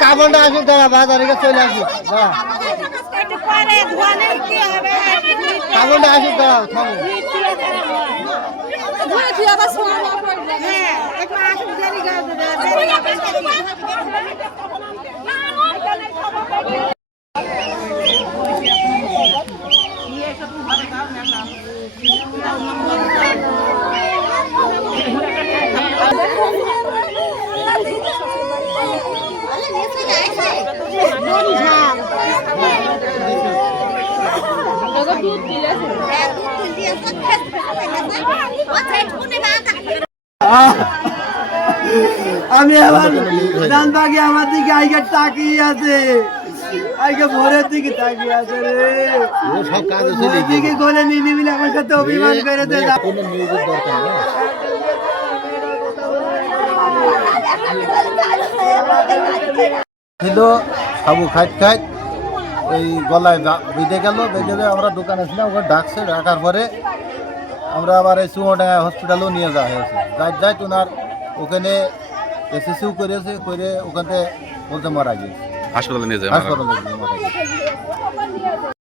কাপড়টা আসুক দাঁড়া বাজারে চলে আসুক কাপড়টা আসুক দাঁড়াও আমি আবার ডানবাগে আমার দিকে আইকে তাকিয়ে আছে আইকে ভোরের দিকে তাকিয়ে আছে রে সব কাজ দিকে গলে নিয়ে নিবি আমার সাথে অভিমান করে দে কোনো নিউজের দরকার নেই ছিল সাবু খাইট খাইট এই গলায় বেঁধে গেল বেঁধে আমরা দোকানে ছিলাম ওখানে ডাকছে ডাকার পরে আমরা আবার এই চুয়াডাঙ্গা হসপিটালেও নিয়ে যাওয়া হয়েছে যাই ওনার ওখানে এসএসিও করেছে করে ওখানে বলতে মারা গিয়েছে হাসপাতালে নিয়ে যায় হাসপাতালে মারা গিয়েছে